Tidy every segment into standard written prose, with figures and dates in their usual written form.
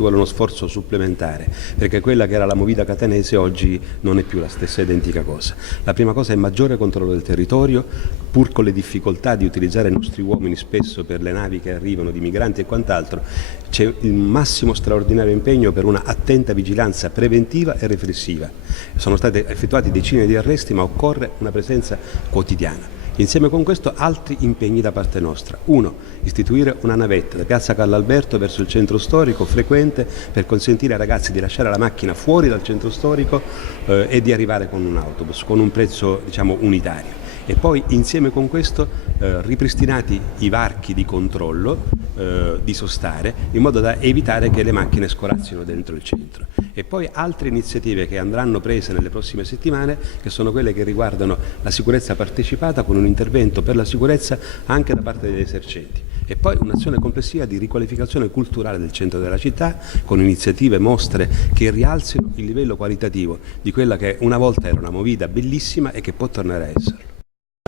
ci vuole uno sforzo supplementare, perché quella che era la movida catanese oggi non è più la stessa identica cosa. La prima cosa è maggiore controllo del territorio, pur con le difficoltà di utilizzare i nostri uomini spesso per le navi che arrivano di migranti e quant'altro. C'è il massimo straordinario impegno per una attenta vigilanza preventiva e repressiva. Sono stati effettuati decine di arresti, ma occorre una presenza quotidiana. Insieme con questo altri impegni da parte nostra. Uno, istituire una navetta da Piazza Carlalberto verso il centro storico frequente per consentire ai ragazzi di lasciare la macchina fuori dal centro storico e di arrivare con un autobus, con un prezzo diciamo unitario. E poi insieme con questo ripristinati i varchi di controllo di sostare, in modo da evitare che le macchine scorazzino dentro il centro. E poi altre iniziative che andranno prese nelle prossime settimane, che sono quelle che riguardano la sicurezza partecipata, con un intervento per la sicurezza anche da parte degli esercenti. E poi un'azione complessiva di riqualificazione culturale del centro della città, con iniziative, mostre che rialzino il livello qualitativo di quella che una volta era una movida bellissima e che può tornare a esserlo.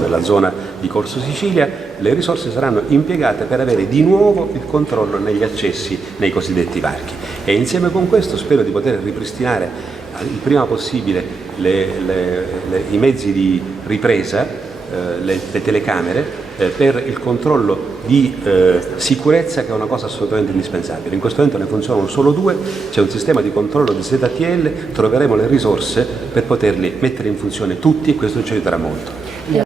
Nella zona di Corso Sicilia le risorse saranno impiegate per avere di nuovo il controllo negli accessi nei cosiddetti varchi, e insieme con questo spero di poter ripristinare il prima possibile i mezzi di ripresa, le telecamere per il controllo di sicurezza, che è una cosa assolutamente indispensabile. In questo momento ne funzionano solo 2, c'è un sistema di controllo di ZTL, troveremo le risorse per poterli mettere in funzione tutti e questo ci aiuterà molto.